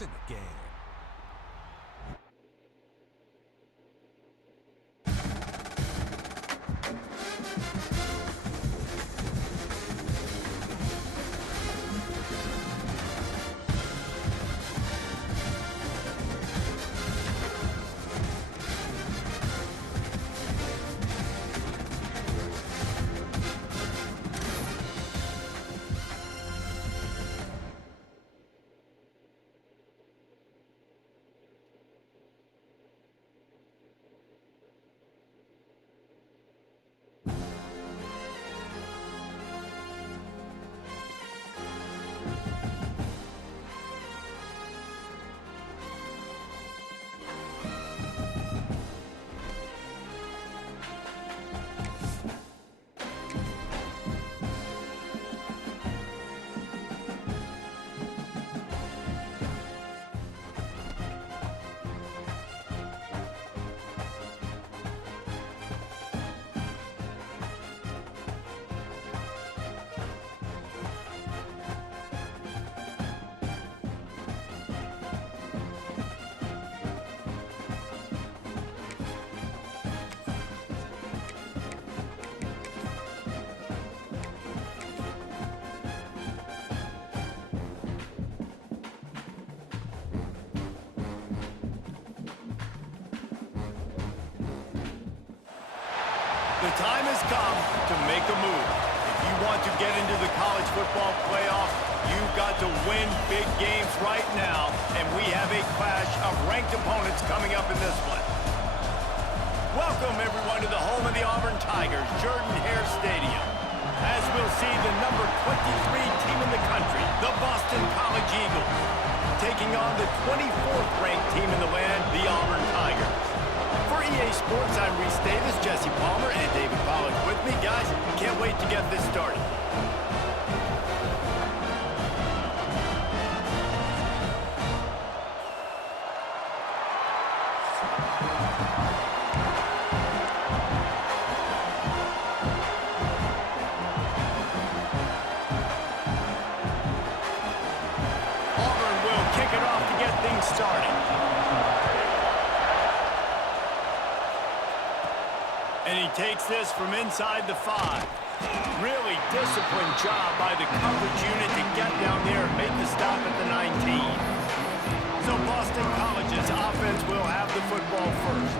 in the game. The time has come to make a move. If you want to get into the college football playoff, you've got to win big games right now, and we have a clash of ranked opponents coming up in this one. Welcome, everyone, to the home of the Auburn Tigers, Jordan-Hare Stadium. As we'll see, the number 23 team in the country, the Boston College Eagles, taking on the 24th ranked team in the land, the Auburn Tigers. For EA Sports, I'm Reese Davis, Jesse Palmer, and David Pollack with me. Guys, can't wait to get this started. Auburn will kick it off to get things started. And he takes this from inside the 5. Really disciplined job by the coverage unit to get down there and make the stop at the 19. So Boston College's offense will have the football first.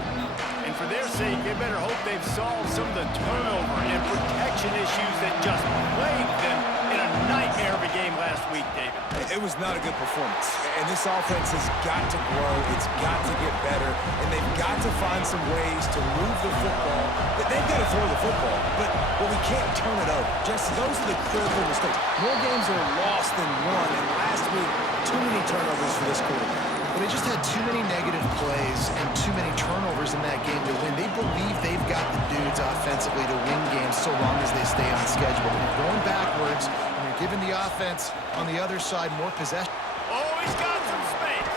And for their sake, they better hope they've solved some of the turnover and protection issues that just plagued them in a nightmare of a game last week, David. It was not a good performance. And this offense has got to grow. It's got to get better. And they've got to find some ways to move the football. They've got to throw the football, but we can't turn it over. Just those are the critical mistakes. More games are lost than won. And last week, too many turnovers for this quarterback. They just had too many negative plays and too many turnovers in that game to win. They believe they've got the dudes offensively to win games so long as they stay on schedule. When you're going backwards and you're giving the offense on the other side more possession. Oh, he's got some space.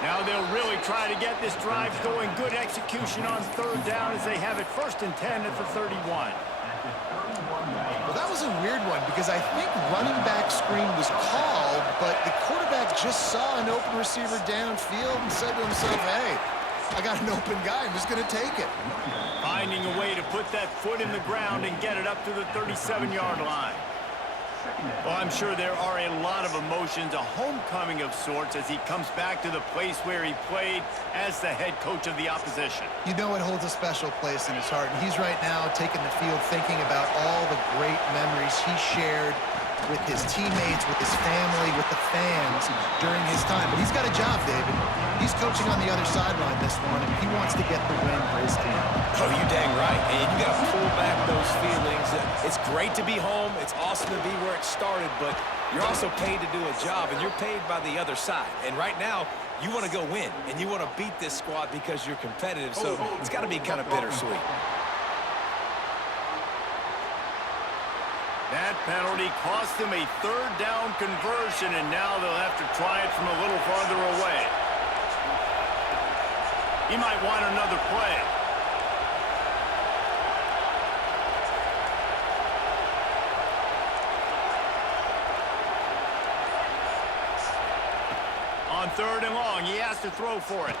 Now they'll really try to get this drive going. Good execution on third down as they have it 1st and 10 at the 31. Well, that was a weird one because I think running back screen was called, but the quarterback just saw an open receiver downfield and said to himself, hey, I got an open guy. I'm just going to take it. Finding a way to put that foot in the ground and get it up to the 37-yard line. Well, I'm sure there are a lot of emotions, a homecoming of sorts as he comes back to the place where he played as the head coach of the opposition. You know it holds a special place in his heart, and he's right now taking the field thinking about all the great memories he shared with his teammates, with his family, with the fans during his time. But he's got a job, David. He's coaching on the other sideline this one, and he wants to get the win for his team. Oh, you dang right. And you got to pull back those feelings. It's great to be home. It's awesome to be where it started, but you're also paid to do a job, and you're paid by the other side. And right now, you want to go win, and you want to beat this squad because you're competitive, so it's got to be kind of bittersweet. That penalty cost them a 3rd down conversion, and now they'll have to try it from a little farther away. He might want another play. On third and long. He has to throw for it.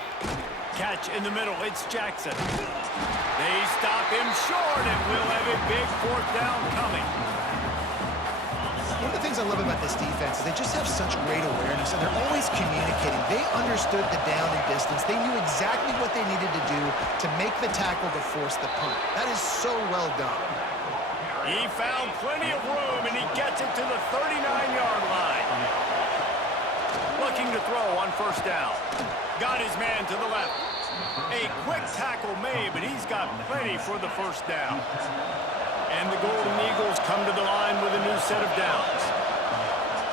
Catch in the middle. It's Jackson. They stop him short, and we'll have a big fourth down coming. One of the things I love about this defense is they just have such great awareness, and they're always communicating. They understood the down and distance. They knew exactly what they needed to do to make the tackle to force the punt. That is so well done. He found plenty of room, and he gets it to the 39-yard line. Looking to throw on first down. Got his man to the left. A quick tackle made, but he's got plenty for the first down. And the Golden Eagles come to the line with a new set of downs.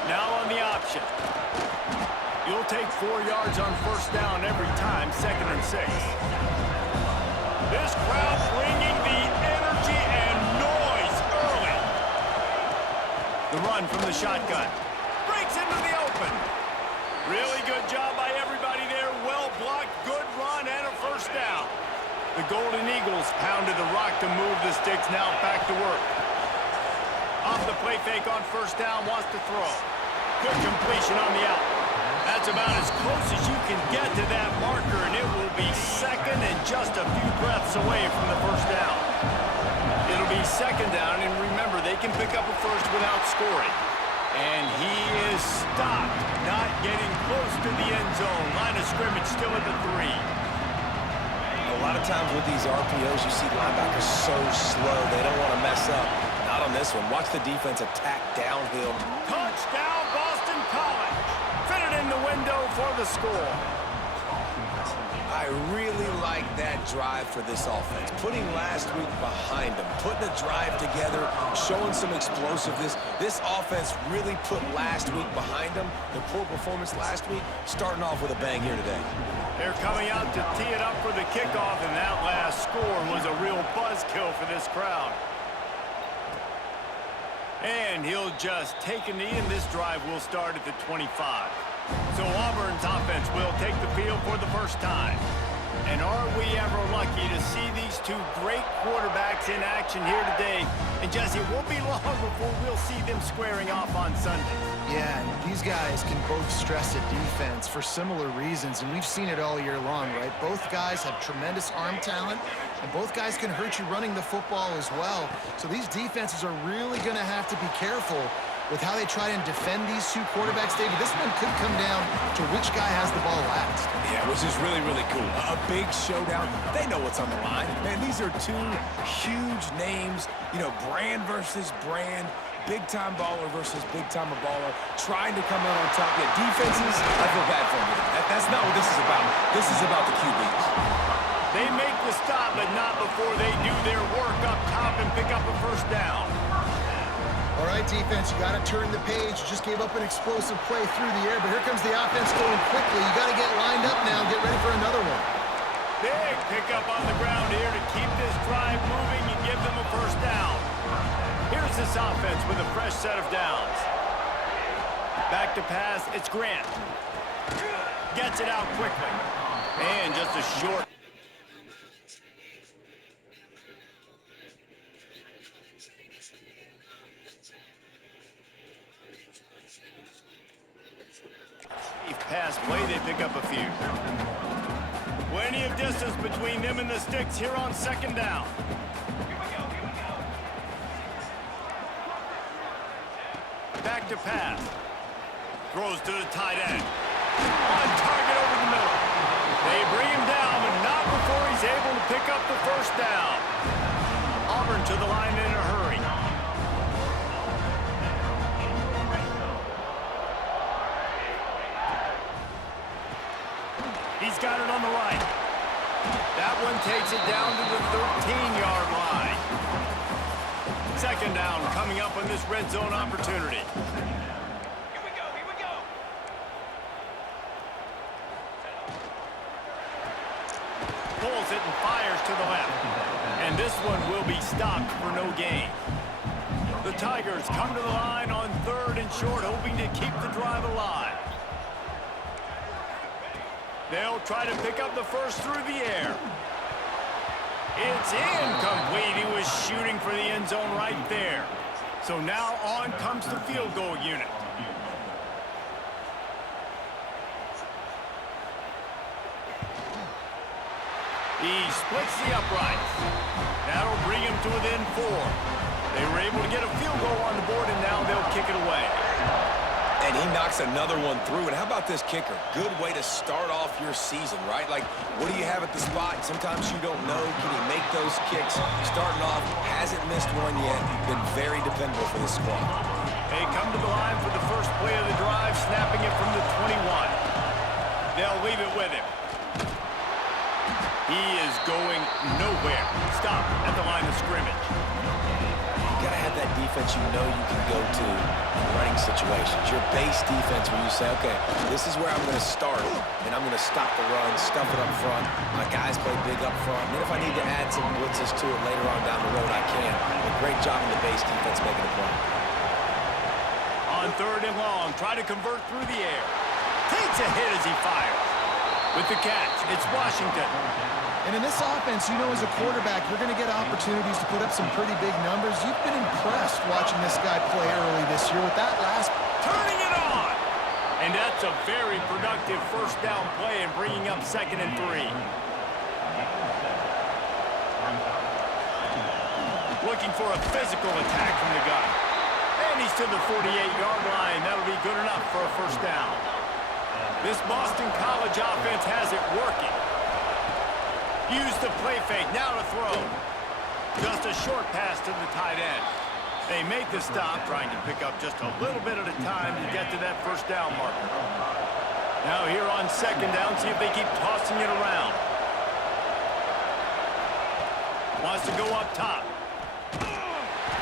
Now on the option. You'll take 4 yards on first down every time, 2nd and 6. This crowd bringing the energy and noise early. The run from the shotgun. Breaks into the open. Really good job by everybody there. Well blocked, good run, and a first down. The Golden Eagles pounded the rock to move the sticks. Now back to work. Off the play fake on first down, wants to throw. Good completion on the out. That's about as close as you can get to that marker, and it will be 2nd and just a few breaths away from the first down. It'll be 2nd down, and remember, they can pick up a first without scoring. And he is stopped, not getting close to the end zone. Line of scrimmage still at the 3. A lot of times with these RPOs, you see linebackers so slow, they don't want to mess up. Not on this one. Watch the defense attack downhill. Touchdown, Boston College. Fit it in the window for the score. I really like that drive for this offense. Putting last week behind them, putting a drive together, showing some explosiveness. This offense really put last week behind them. The poor performance last week, starting off with a bang here today. They're coming out to tee it up for the kickoff, and that last score was a real buzzkill for this crowd. And he'll just take a knee, and this drive will start at the 25. So Auburn's offense will take the field for the first time. And are we ever lucky to see these two great quarterbacks in action here today? And Jesse, it won't be long before we'll see them squaring off on Sunday. Yeah, and these guys can both stress a defense for similar reasons, and we've seen it all year long, right? Both guys have tremendous arm talent, and both guys can hurt you running the football as well. So these defenses are really going to have to be careful with how they try and defend these two quarterbacks, David. This one could come down to which guy has the ball last. Yeah, which is really, really cool. A big showdown. They know what's on the line. Man, these are two huge names, you know, brand versus brand, big-time baller versus big-time baller, trying to come out on top. Yeah, defenses, I feel bad for them. That's not what this is about. This is about the QBs. They make the stop, but not before they do their work up top and pick up a first down. All right, defense, you got to turn the page. You just gave up an explosive play through the air, but here comes the offense going quickly. You got to get lined up now and get ready for another one. Big pickup on the ground here to keep this drive moving and give them a first down. Here's this offense with a fresh set of downs. Back to pass, it's Grant. Gets it out quickly. And just a short. Pass play, they pick up a few. Plenty of distance between them and the sticks here on 2nd down. Back to pass. Throws to the tight end. On target over the middle. They bring him down, but not before he's able to pick up the first down. Auburn to the line in a hurry. He's got it on the right. That one takes it down to the 13-yard line. 2nd down coming up on this red zone opportunity. Here we go. Pulls it and fires to the left. And this one will be stopped for no gain. The Tigers come to the line on 3rd and short, hoping to keep the drive alive. They'll try to pick up the first through the air. It's incomplete. He was shooting for the end zone right there. So now on comes the field goal unit. He splits the uprights. That'll bring him to within 4. They were able to get a field goal on the board, and now they'll kick it away. And he knocks another one through. And how about this kicker? Good way to start off your season, right? Like, what do you have at the spot? Sometimes you don't know. Can he make those kicks? Starting off, hasn't missed one yet. Been very dependable for this squad. They come to the line for the first play of the drive, snapping it from the 21. They'll leave it with him. He is going nowhere. Stop at the line of scrimmage. You got to have that defense you know you can go to in running situations. Your base defense where you say, okay, this is where I'm going to start, and I'm going to stop the run, stuff it up front. My guys play big up front. And then if I need to add some blitzes to it later on down the road, I can. But great job in the base defense making a play. On 3rd and long, try to convert through the air. Takes a hit as he fires. With the catch, it's Washington. And in this offense, you know, as a quarterback, you're going to get opportunities to put up some pretty big numbers. You've been impressed watching this guy play early this year with that last. Turning it on! And that's a very productive first down play and bringing up 2nd and 3. Looking for a physical attack from the gun. And he's to the 48-yard line. That'll be good enough for a first down. This Boston College offense has it working. Use the play fake, now to throw. Just a short pass to the tight end. They make the stop, trying to pick up just a little bit at a time to get to that first down marker. Now here on 2nd down, see if they keep tossing it around. Wants to go up top.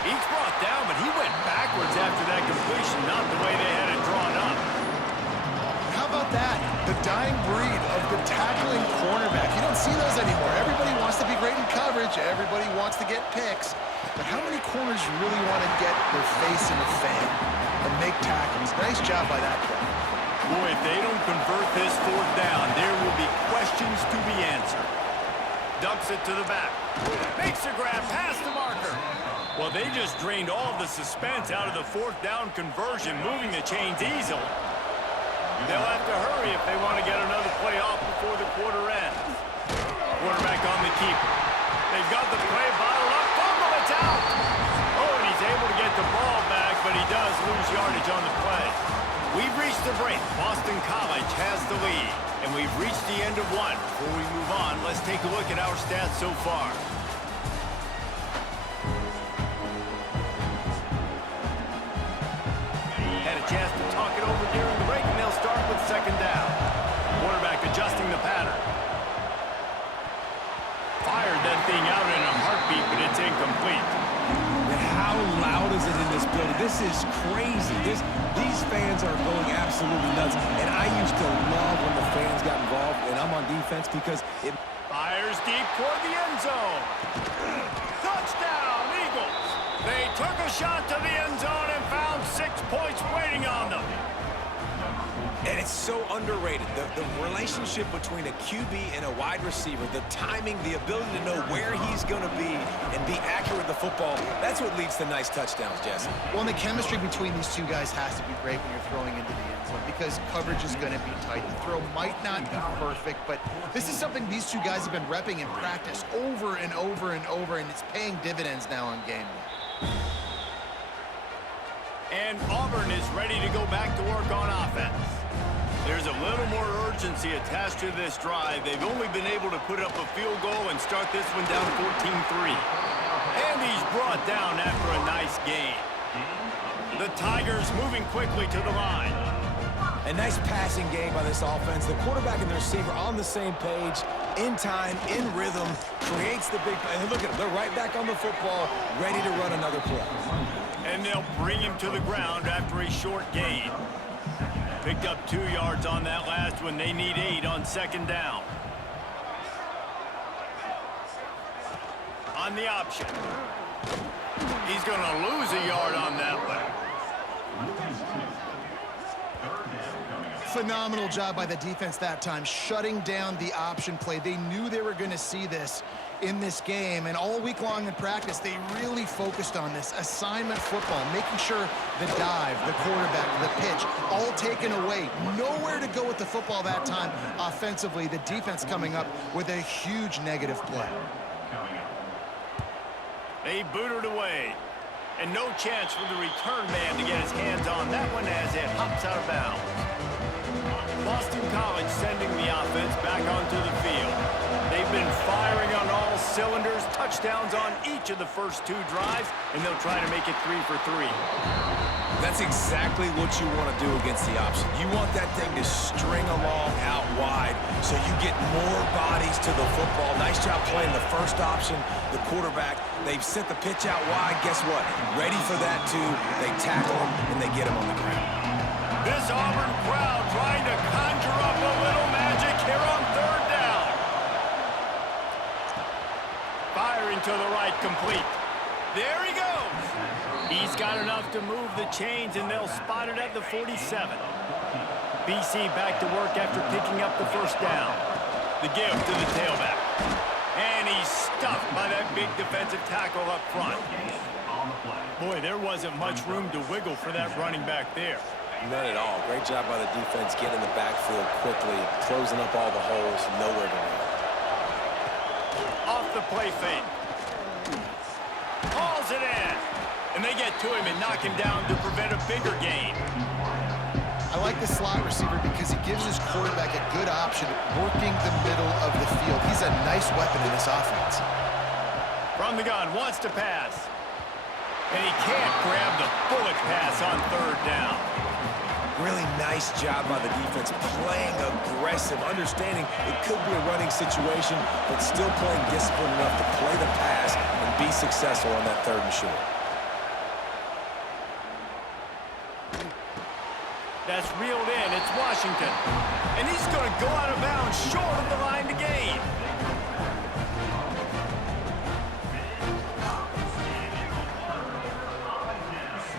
He's brought down, but he went backwards after that completion, not the way they had it drawn up. How about that? The dying breed of the tackling cornerback. You don't see those anymore. Everybody wants to be great in coverage. Everybody wants to get picks. But how many corners really want to get their face in the fan and make tackles? Nice job by that guy. Boy, if they don't convert this 4th down, there will be questions to be answered. Dumps it to the back. Makes a grab past the marker. Well, they just drained all of the suspense out of the 4th down conversion, moving the chains easily. They'll have to hurry if they want to get another play off before the quarter ends. Quarterback on the keeper. They've got the play bottled up. Fumble, it's out! Oh, and he's able to get the ball back, but he does lose yardage on the play. We've reached the break. Boston College has the lead, and we've reached the end of one. Before we move on, let's take a look at our stats so far. Had a chance to talk it over during the break, and they'll start with 2nd down. Quarterback adjusting the pattern. Fired that thing out in a heartbeat, but it's incomplete. And how loud is it in this building? This is crazy. These fans are going absolutely nuts. And I used to love when the fans got involved, and I'm on defense because it... Fires deep toward the end zone. Touchdown, Eagles. They took a shot to the end zone and found 6 points waiting on them. And it's so underrated. The relationship between a QB and a wide receiver, the timing, the ability to know where he's going to be and be accurate with the football, that's what leads to nice touchdowns, Jesse. Well, and the chemistry between these two guys has to be great when you're throwing into the end zone because coverage is going to be tight. The throw might not be perfect, but this is something these two guys have been repping in practice over and over and over, and it's paying dividends now on game day. And Auburn is ready to go back to work on offense. There's a little more urgency attached to this drive. They've only been able to put up a field goal and start this one down 14-3. And he's brought down after a nice gain. The Tigers moving quickly to the line. A nice passing game by this offense. The quarterback and the receiver on the same page, in time, in rhythm, creates the big play. And look at them. They're right back on the football, ready to run another play. And they'll bring him to the ground after a short gain. Picked up 2 yards on that last one. They need 8 on 2nd down. On the option. He's going to lose a yard on that one. Phenomenal job by the defense that time, shutting down the option play. They knew they were going to see this in this game, and all week long in practice, they really focused on this assignment football, making sure the dive, the quarterback, the pitch, all taken away. Nowhere to go with the football that time offensively. The defense coming up with a huge negative play. They booted away. And no chance for the return man to get his hands on that one as it hops out of bounds. Boston College sending the offense back onto the field. They've been firing on all cylinders, touchdowns on each of the first 2 drives, and they'll try to make it 3 for 3. That's exactly what you want to do against the option. You want that thing to string along out wide so you get more bodies to the football. Nice job playing the first option, the quarterback. They've sent the pitch out wide. Guess what? Ready for that, too. They tackle him, and they get him on the ground. This Auburn crowd trying to conjure up a little magic here on 3rd down. Firing to the right, complete. There he goes. He's got enough to move the chains, and they'll spot it at the 47. BC back to work after picking up the first down. The give to the tailback. And he's stuffed by that big defensive tackle up front. Boy, there wasn't much room to wiggle for that running back there. None at all. Great job by the defense getting in the backfield quickly, closing up all the holes, nowhere to run. Off the play fake. Hauls it in. And they get to him and knock him down to prevent a bigger gain. I like the slot receiver because he gives his quarterback a good option working the middle of the field. He's a nice weapon in this offense. From the gun, wants to pass. And he can't grab the bullet pass on 3rd down. Really nice job by the defense, playing aggressive, understanding it could be a running situation, but still playing disciplined enough to play the pass and be successful on that 3rd and short. That's reeled in. It's Washington. And he's going to go out of bounds short of the line to gain.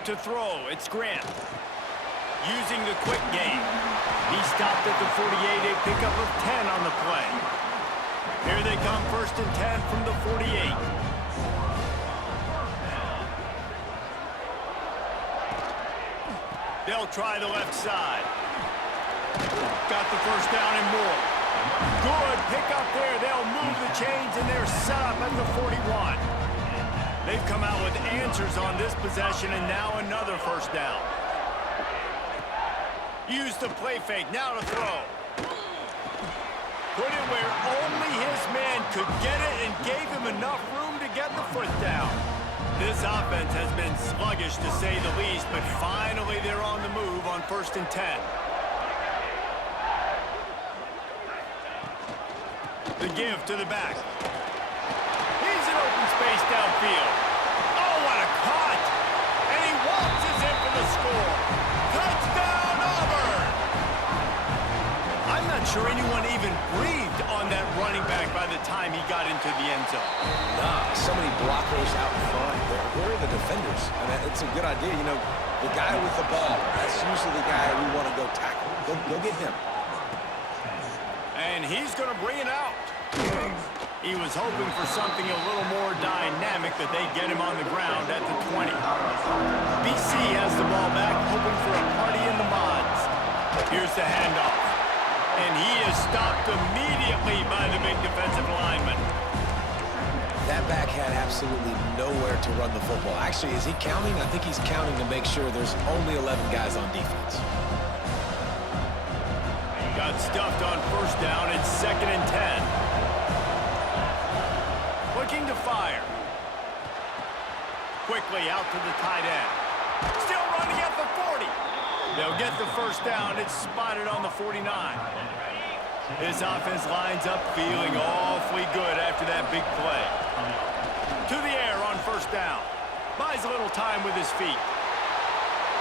To throw, it's Grant. Using the quick game. He stopped at the 48, a pickup of 10 on the play. Here they come, 1st and 10 from the 48. They'll try the left side. Got the first down and more. Good pickup there. They'll move the chains, and they're set up at the 41. They've come out with answers on this possession, and now another first down. Use the play fake. Now to throw. Put it where only his man could get it and gave him enough room to get the foot down. This offense has been sluggish, to say the least, but finally they're on the move on 1st and 10. The give to the back. He's in open space downfield. Oh, what a cut! And he waltzes in for the score. Touchdown, Auburn! I'm not sure anyone even breathed on that running back by the time he got into the end zone. Nah, so many blockers out front. Where are the defenders? I mean, it's a good idea. You know, the guy with the ball, that's usually the guy we want to go tackle. Go get him. And he's going to bring it out. He was hoping for something a little more dynamic, that they get him on the ground at the 20. BC has the ball back, hoping for a party in the mods. Here's the handoff. And he is stopped immediately by the big defensive lineman. That back had absolutely nowhere to run the football. Actually, is he counting? I think he's counting to make sure there's only 11 guys on defense. Got stuffed on 1st down. It's 2nd and 10. Looking to fire. Quickly out to the tight end. Still running at the 40. They'll get the first down. It's spotted on the 49. This offense lines up feeling awfully good after that big play. To the air on 1st down. Buys a little time with his feet.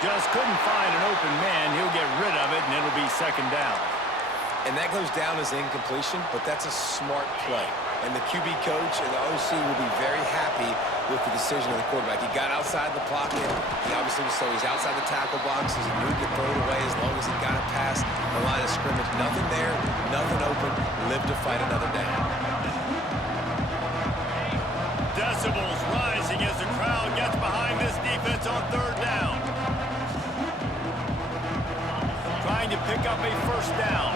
Just couldn't find an open man. He'll get rid of it, and it'll be 2nd down. And that goes down as incompletion, but that's a smart play. And the QB coach and the OC will be very happy with the decision of the quarterback. He got outside the pocket. He obviously was so he's outside the tackle box. He knew he could throw it away as long as he got it past the line of scrimmage. Nothing there, nothing open. Live to fight another day. Decibels rising as the crowd gets behind this defense on third down. Trying to pick up a first down.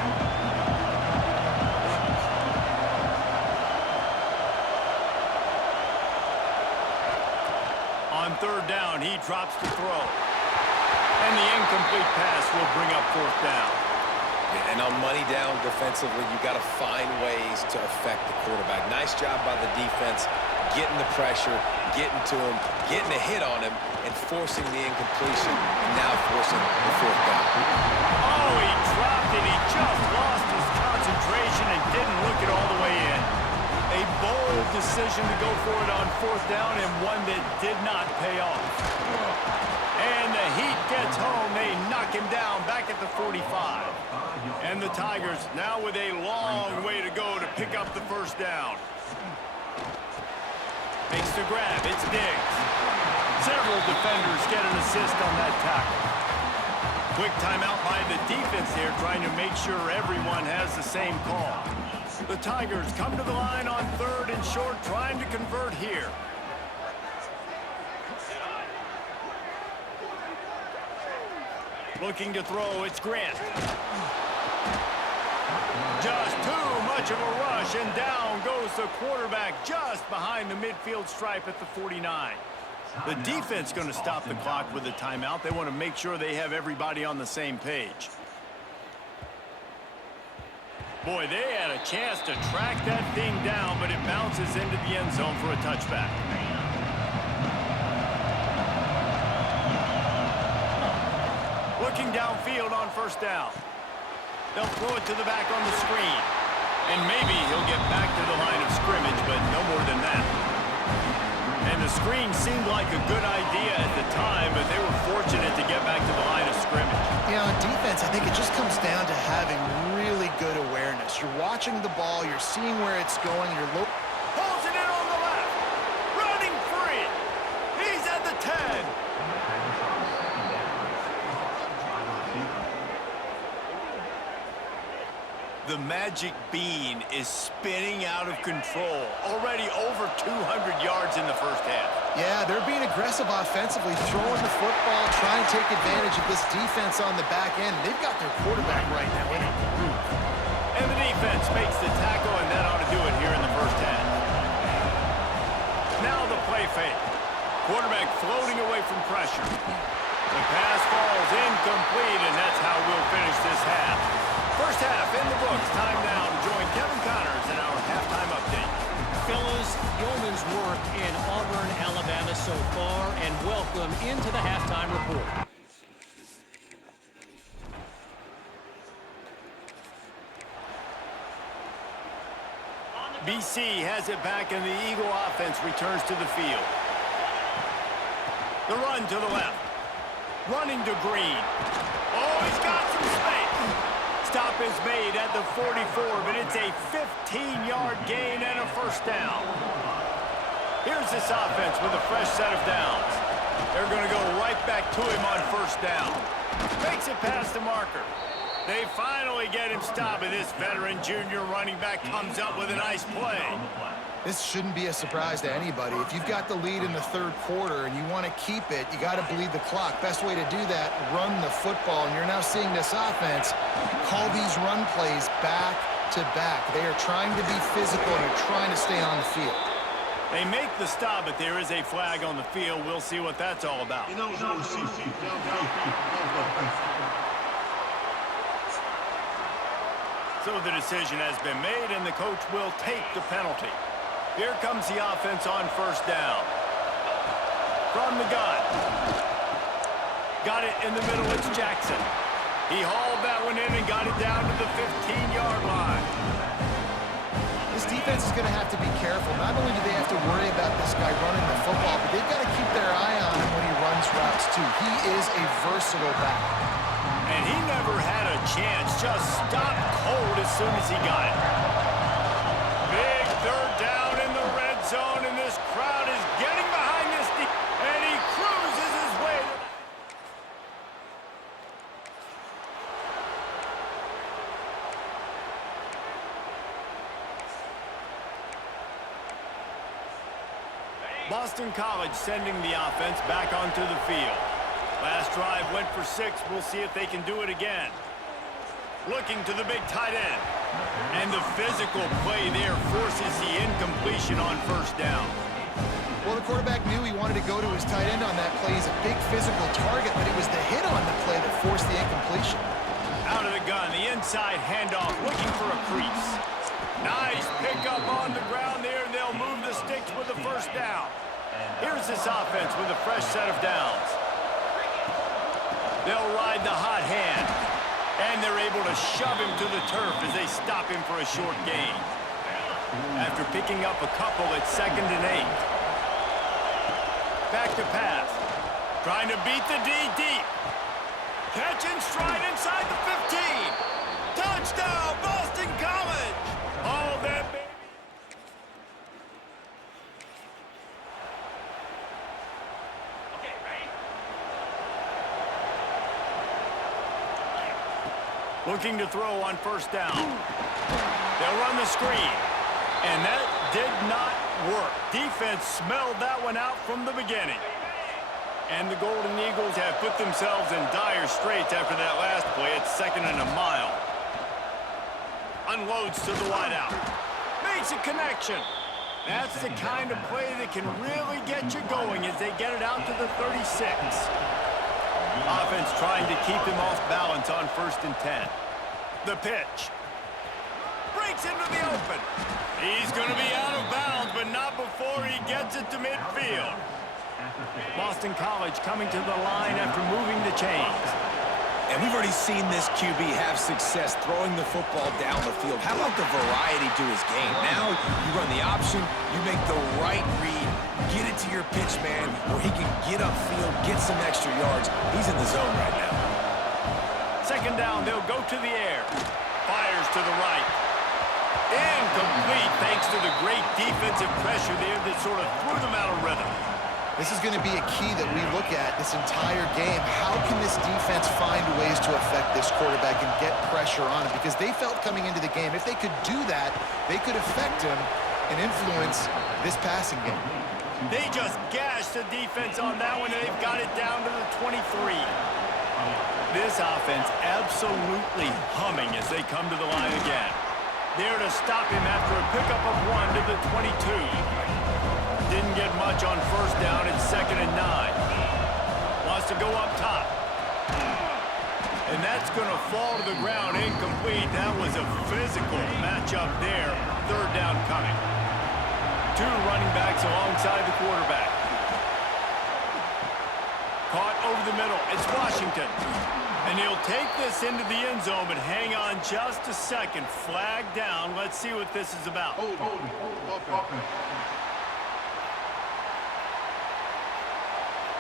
On third down, he drops to throw. And the incomplete pass will bring up fourth down. Yeah, and on money down defensively, you got to find ways to affect the quarterback. Nice job by the defense, getting the pressure, getting to him, getting a hit on him, and forcing the incompletion, and now forcing the fourth down. Oh, he dropped it. He just lost his concentration and didn't look it all the way in. A bold decision to go for it on fourth down, and one that did not pay off. And the Heat gets home. They knock him down back at the 45. And the Tigers now with a long way to go to pick up the first down. Makes the grab. It's Diggs. Several defenders get an assist on that tackle. Quick timeout by the defense here, trying to make sure everyone has the same call. The Tigers come to the line on third and short, trying to convert here. Looking to throw, it's Grant. Just too much of a rush, and down goes the quarterback just behind the midfield stripe at the 49. The defense going to stop the clock with a timeout. They want to make sure they have everybody on the same page. Boy, they had a chance to track that thing down, but it bounces into the end zone for a touchback. Looking downfield on first down. They'll throw it to the back on the screen. And maybe he'll get back to the line of scrimmage, but no more than that. And the screen seemed like a good idea at the time, but they were fortunate to get back to the line of scrimmage. Yeah, on defense, I think it just comes down to having really good awareness. You're watching the ball, you're seeing where it's going, Pulls it in on the left. Running free. He's at the 10. The magic bean is spinning out of control. Already over 200 yards in the first half. Yeah, they're being aggressive offensively, throwing the football, trying to take advantage of this defense on the back end. They've got their quarterback right now in a groove. And the defense makes the tackle, and that ought to do it here in the first half. Now the play fake. Quarterback floating away from pressure. The pass falls incomplete, and that's how we'll finish this half. First half in the books. Time now to join Kevin Connors in our halftime update. Fellas, yeoman's work in Auburn, Alabama so far, and welcome into the halftime report. BC has it back, and the Eagle offense returns to the field. The run to the left. Running to Green. Oh, he's got some space. Stop is made at the 44, but it's a 15-yard gain and a first down. Here's this offense with a fresh set of downs. They're going to go right back to him on first down. Makes it past the marker. They finally get him stopped, and this veteran junior running back comes up with a nice play. This shouldn't be a surprise to anybody. If you've got the lead in the third quarter and you want to keep it, you got to bleed the clock. Best way to do that, run the football. And you're now seeing this offense call these run plays back to back. They are trying to be physical and they're trying to stay on the field. They make the stop, but there is a flag on the field. We'll see what that's all about. So the decision has been made, and the coach will take the penalty. Here comes the offense on first down. From the gun. Got it in the middle, it's Jackson. He hauled that one in and got it down to the 15-yard line. This defense is going to have to be careful. Not only do they have to worry about this guy running the football, but they've got to keep their eye on him when he runs routes too. He is a versatile back. And he never had a chance, just stopped cold as soon as he got it. Big third Boston College sending the offense back onto the field. Last drive went for 6. We'll see if they can do it again. Looking to the big tight end. And the physical play there forces the incompletion on first down. Well, the quarterback knew he wanted to go to his tight end on that play. He's a big physical target, but it was the hit on the play that forced the incompletion. Out of the gun, the inside handoff, looking for a crease. Nice pickup on the ground there, and they'll move the sticks with the first down. Here's this offense with a fresh set of downs. They'll ride the hot hand, and they're able to shove him to the turf as they stop him for a short gain. After picking up a couple, it's 2nd and 8. Back to pass. Trying to beat the D deep. Catch and stride inside the 15. Touchdown, Boston College. All that, baby. Okay, ready? Looking to throw on first down. They'll run the screen. And that did not work. Defense smelled that one out from the beginning. And the Golden Eagles have put themselves in dire straits after that last play. It's 2nd and a mile. Unloads to the wideout. Makes a connection. That's the kind of play that can really get you going as they get it out to the 36. Offense trying to keep him off balance on 1st and 10. The pitch. Breaks into the open. He's going to be out of bounds, but not before he gets it to midfield. Boston College coming to the line after moving the chains. And we've already seen this QB have success throwing the football down the field. How about the variety to his game? Now you run the option, you make the right read, get it to your pitch man where he can get upfield, get some extra yards. He's in the zone right now. 2nd down, they'll go to the air. Fires to the right. Incomplete thanks to the great defensive pressure there that sort of threw them out of rhythm. This is going to be a key that we look at this entire game. How can this defense find ways to affect this quarterback and get pressure on him? Because they felt coming into the game, if they could do that, they could affect him and influence this passing game. They just gashed the defense on that one, and they've got it down to the 23. This offense absolutely humming as they come to the line again. There to stop him after a pickup of 1 to the 22. Didn't get much on first down. It's 2nd and 9. Wants to go up top. And that's going to fall to the ground incomplete. That was a physical matchup there. 3rd down coming. 2 running backs alongside the quarterback. Caught over the middle. It's Washington. And he'll take this into the end zone, but hang on just a second. Flag down. Let's see what this is about.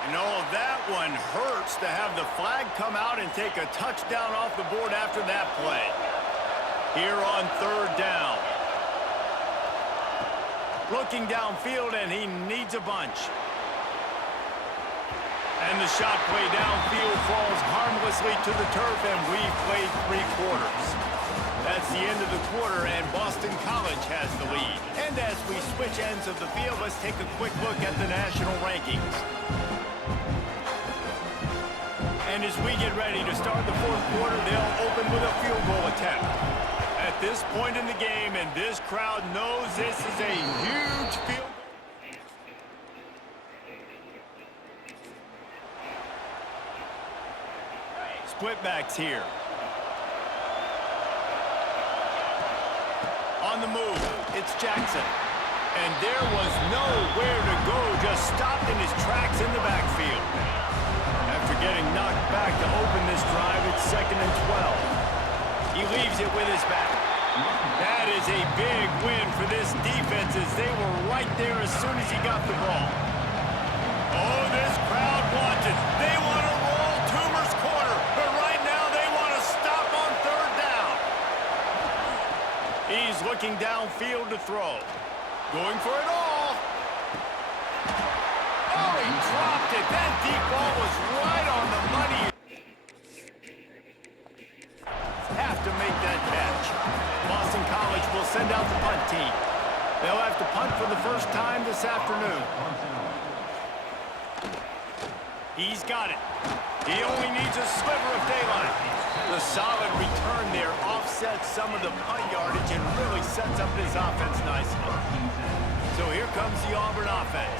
You know, that one hurts to have the flag come out and take a touchdown off the board after that play. Here on 3rd down. Looking downfield, and he needs a bunch. And the shot play downfield falls harmlessly to the turf, and we've played 3 quarters. That's the end of the quarter, and Boston College has the lead. And as we switch ends of the field, let's take a quick look at the national rankings. And as we get ready to start the 4th quarter, they'll open with a field goal attempt. At this point in the game, and this crowd knows this is a huge field goal. Splitbacks here. On the move, it's Jackson. And there was nowhere to go, just stopped in his tracks in the backfield. After getting knocked back to open this drive, it's 2nd and 12. He leaves it with his back. That is a big win for this defense as they were right there as soon as he got the ball. Oh, this crowd wants it. They want to roll Toomer's corner, but right now they want to stop on 3rd down. He's looking downfield to throw. Going for it all. Oh, he dropped it. That deep ball was right on the money. Have to make that catch. Boston College will send out the punt team. They'll have to punt for the first time this afternoon. He's got it. He only needs a sliver of daylight. The solid return there offsets some of the punt yardage and really sets up this offense nicely. So here comes the Auburn offense.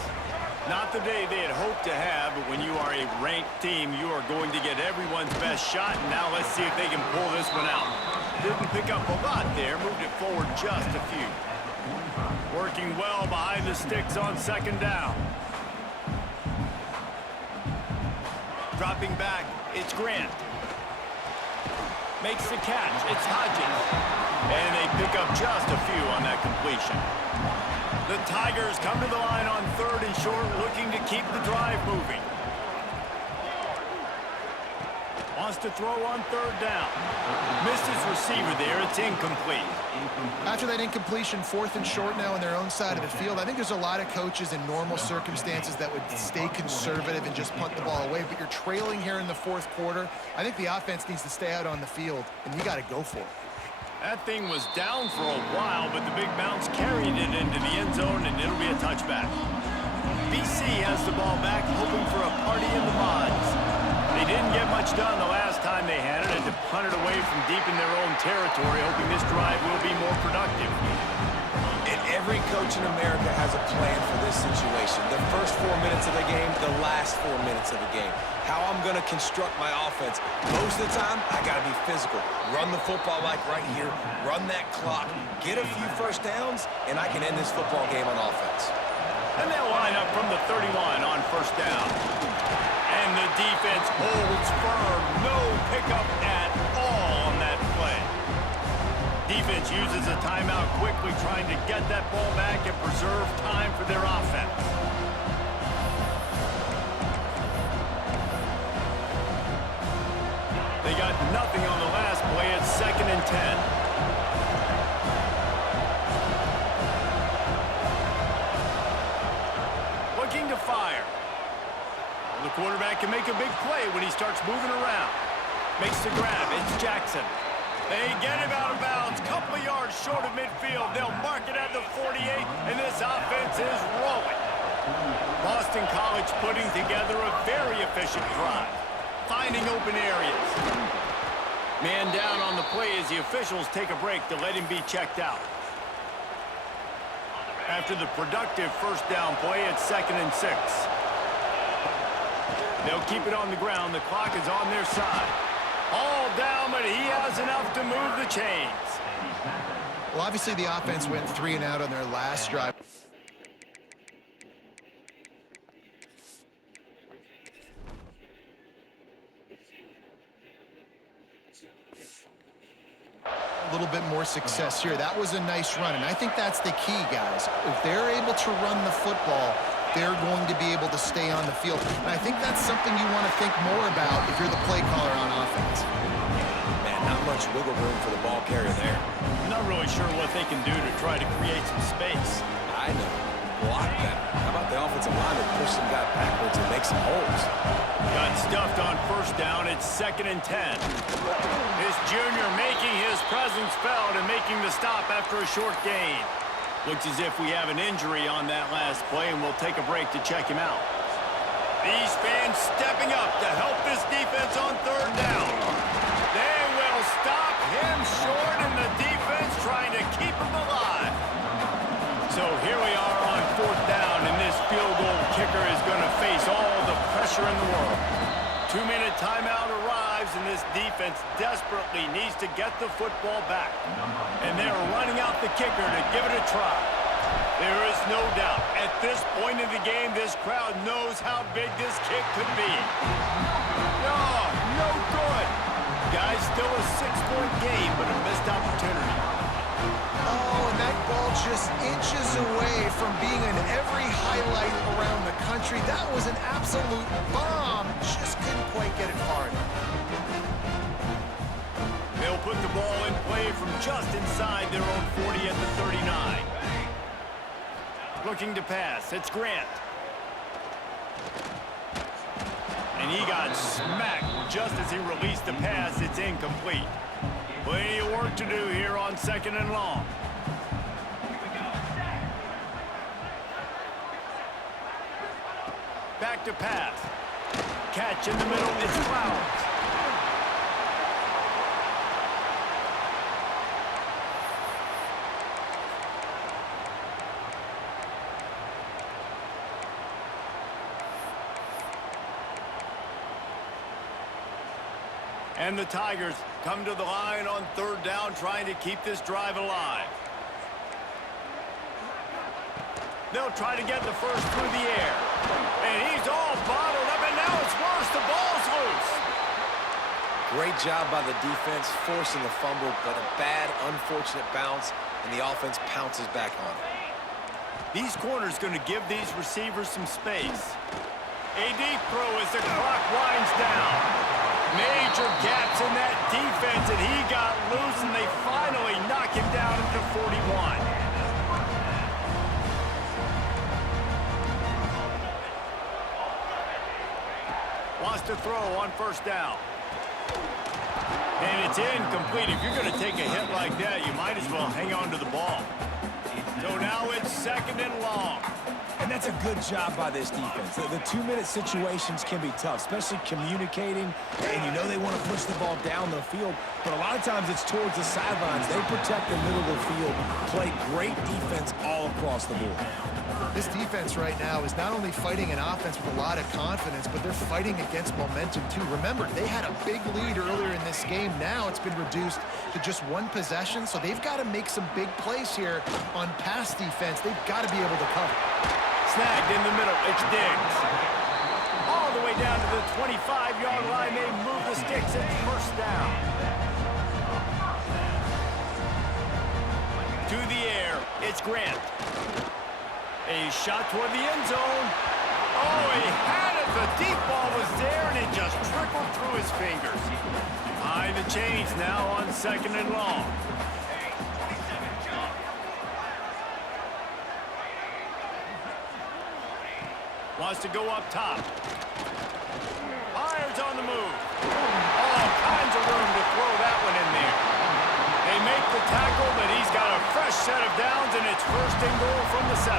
Not the day they had hoped to have, but when you are a ranked team, you are going to get everyone's best shot. And now let's see if they can pull this one out. Didn't pick up a lot there, moved it forward just a few. Working well behind the sticks on second down. Dropping back, it's Grant. Makes the catch, it's Hodges. And they pick up just a few on that completion. The Tigers come to the line on 3rd and short, looking to keep the drive moving. Wants to throw on 3rd down. Missed his receiver there, it's incomplete. After that incompletion, 4th and short now on their own side of the field. I think there's a lot of coaches in normal circumstances that would stay conservative and just punt the ball away, but you're trailing here in the 4th quarter. I think the offense needs to stay out on the field, and you got to go for it. That thing was down for a while, but the big bounce carried it into the end zone, and it'll be a touchback. BC has the ball back, hoping for a party in the mods. They didn't get much done the last time they had it, and to punt it away from deep in their own territory, hoping this drive will be more productive. And every coach in America has a plan for this situation. The first 4 minutes of the game, the last 4 minutes of the game. How I'm going to construct my offense. Most of the time, I got to be physical. Run the football like right here. Run that clock. Get a few first downs, and I can end this football game on offense. And they'll line up from the 31 on 1st down. And the defense holds firm. No pickup at all on that play. Defense uses a timeout quickly, trying to get that ball back and preserve time for their offense. They got nothing on the last play. It's 2nd and 10. Looking to fire. The quarterback can make a big play when he starts moving around. Makes the grab. It's Jackson. They get him out of bounds. Couple of yards short of midfield. They'll mark it at the 48, and this offense is rolling. Boston College putting together a very efficient drive. Finding open areas. Man down on the play as the officials take a break to let him be checked out. After the productive 1st down play, it's 2nd and 6. They'll keep it on the ground. The clock is on their side. All down, but he has enough to move the chains. Well, obviously the offense went 3 and out on their last drive. A little bit more success here. That was a nice run, and I think that's the key, guys. If they're able to run the football, they're going to be able to stay on the field. And I think that's something you want to think more about if you're the play caller on offense. Man, not much wiggle room for the ball carrier there. I'm not really sure what they can do to try to create some space. I know. Block that. How about the offensive line that push some guy backwards and make some holes? Got stuffed on 1st down. It's 2nd and 10. This junior making his presence felt and making the stop after a short gain. Looks as if we have an injury on that last play, and we'll take a break to check him out. These fans stepping up to help this defense on 3rd down. They will stop him short, and the defense trying to keep him alive. So here we are on 4th down, and this field goal kicker is going to face all the pressure in the world. 2-minute timeout arrives, and this defense desperately needs to get the football back. And they're running out the kicker to give it a try. There is no doubt, at this point in the game, this crowd knows how big this kick could be. Oh, no good. Guys, still a 6-point game, but a missed opportunity. Oh, and that ball just inches away from being in every highlight around the country. That was an absolute bomb. Just couldn't quite get it far enough. They'll put the ball in play from just inside their own 40 at the 39. Looking to pass. It's Grant. And he got smacked just as he released the pass. It's incomplete. Plenty of work to do here on 2nd and long. Back to pass. catch in the middle. It's Flowers. And the Tigers come to the line on third down, trying to keep this drive alive. They'll try to get the first through the air. And he's all bottled up, and now it's worse. The ball's loose. Great job by the defense, forcing the fumble, but a bad, unfortunate bounce, and the offense pounces back on it. These corners going to give these receivers some space. A deep throw as the clock winds down. Major gaps in that defense, and he got loose, and they finally knock him down at the 41. Wants to throw on first down. And it's incomplete. If you're going to take a hit like that, you might as well hang on to the ball. So now it's second and long. And that's a good job by this defense. The two-minute situations can be tough, especially communicating, and you know they want to push the ball down the field, but a lot of times it's towards the sidelines. They protect the middle of the field, play great defense all across the board. This defense right now is not only fighting an offense with a lot of confidence, but they're fighting against momentum too. Remember, they had a big lead earlier in this game. Now it's been reduced to just one possession, so they've got to make some big plays here on pass defense. They've got to be able to cover. Snagged in the middle. It's Diggs. All the way down to the 25-yard line. They move the sticks. It's first down. To the air. It's Grant. A shot toward the end zone. Oh, he had it. The deep ball was there, and it just trickled through his fingers. Behind the chains now on second and long. Wants to go up top. Myers on the move. All kinds of room to throw that one in there. They make the tackle, but he's got a fresh set of downs, and it's first and goal from the 7.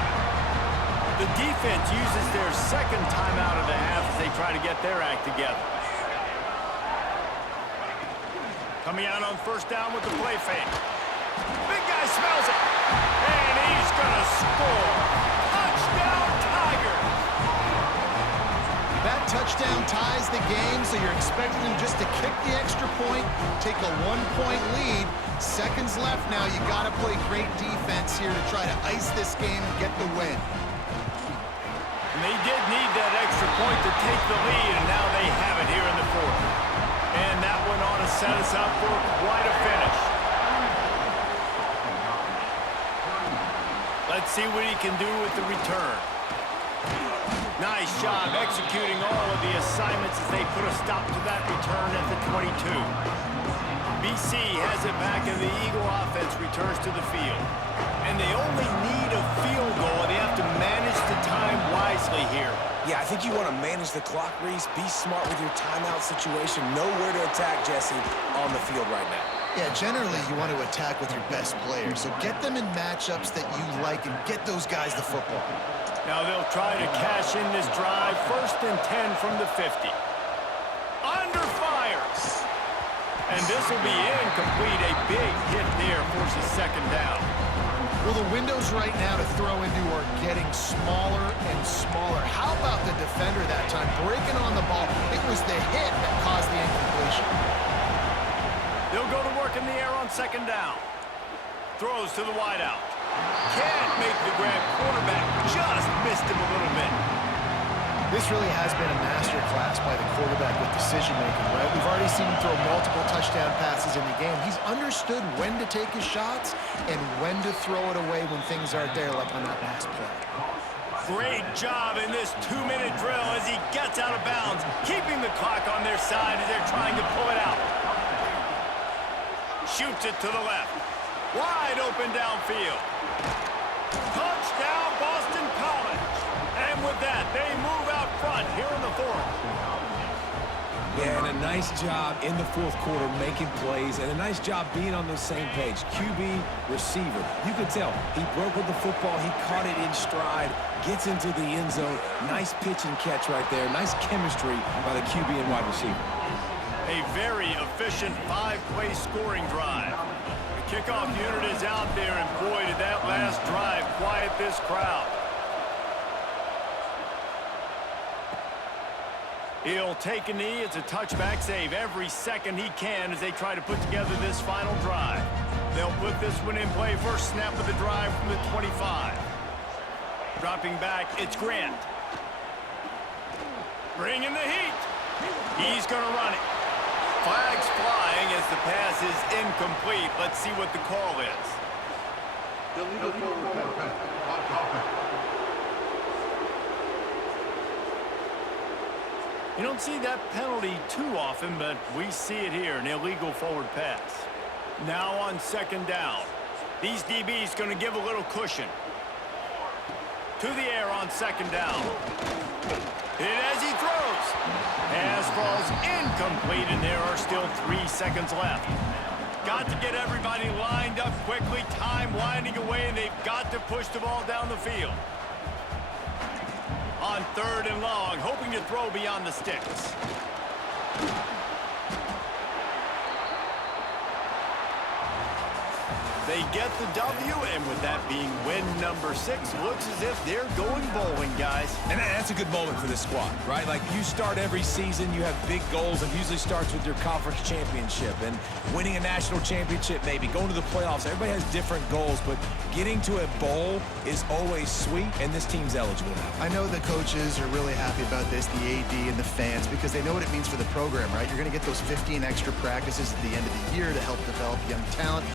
The defense uses their second timeout of the half as they try to get their act together. Coming out on first down with the play fake. Big guy smells it. And he's going to score. Touchdown, Tigers. That touchdown ties the game, so you're expecting them just to kick the extra point, take a one-point lead. Seconds left now. You got to play great defense here to try to ice this game and get the win. And they did need that extra point to take the lead, and now they have it here in the fourth. And that one ought to set us up for quite a finish. Let's see what he can do with the return. Nice job executing all of the assignments as they put a stop to that return at the 22. BC has it back, and the Eagle offense returns to the field. And they only need a field goal, and they have to manage the time wisely here. Yeah, I think you want to manage the clock, Reese. Be smart with your timeout situation. Know where to attack, Jesse, on the field right now. Yeah, generally you want to attack with your best players. So get them in matchups that you like and get those guys the football. Now they'll try to cash in this drive. First and 10 from the 50. Under fire. And this will be incomplete. A big hit there forces second down. Well, the windows right now to throw into are getting smaller and smaller. How about the defender that time breaking on the ball? It was the hit that caused the incompletion. They'll go to work in the air on second down. Throws to the wideout. Can't make the grab. Quarterback just missed him a little bit. This really has been a master class by the quarterback with decision-making, right? We've already seen him throw multiple touchdown passes in the game. He's understood when to take his shots and when to throw it away when things aren't there, like on that last play. Great job in this 2-minute drill as he gets out of bounds, keeping the clock on their side as they're trying to pull it out. Shoots it to the left. Wide open downfield. Touchdown, Boston College. And with that, they move out front here in the fourth. Yeah, and a nice job in the fourth quarter making plays, and a nice job being on the same page. QB, receiver. You could tell he broke with the football. He caught it in stride, gets into the end zone. Nice pitch and catch right there. Nice chemistry by the QB and wide receiver. A very efficient 5-play scoring drive. The kickoff unit is out there, and boy, did that last drive quiet this crowd. He'll take a knee. It's a touchback save every second he can as they try to put together this final drive. They'll put this one in play. First snap of the drive from the 25. Dropping back, it's Grant. Bringing the heat. He's going to run it. Flags flying as the pass is incomplete. Let's see what the call is. Illegal forward pass on offense. You don't see that penalty too often, but we see it here, an illegal forward pass. Now on second down. These DBs going to give a little cushion. To the air on second down. Hit as he throws. Pass falls incomplete, and there are still 3 seconds left. Got to get everybody lined up quickly. Time winding away, and they've got to push the ball down the field. On third and long, hoping to throw beyond the sticks. They get the W, and with that being win number 6, looks as if they're going bowling, guys. And that's a good moment for this squad, right? Like, you start every season, you have big goals. It usually starts with your conference championship and winning a national championship, maybe going to the playoffs. Everybody has different goals, but getting to a bowl is always sweet, and this team's eligible now. I know the coaches are really happy about this, the AD and the fans, because they know what it means for the program, right? You're going to get those 15 extra practices at the end of the year to help develop young talent.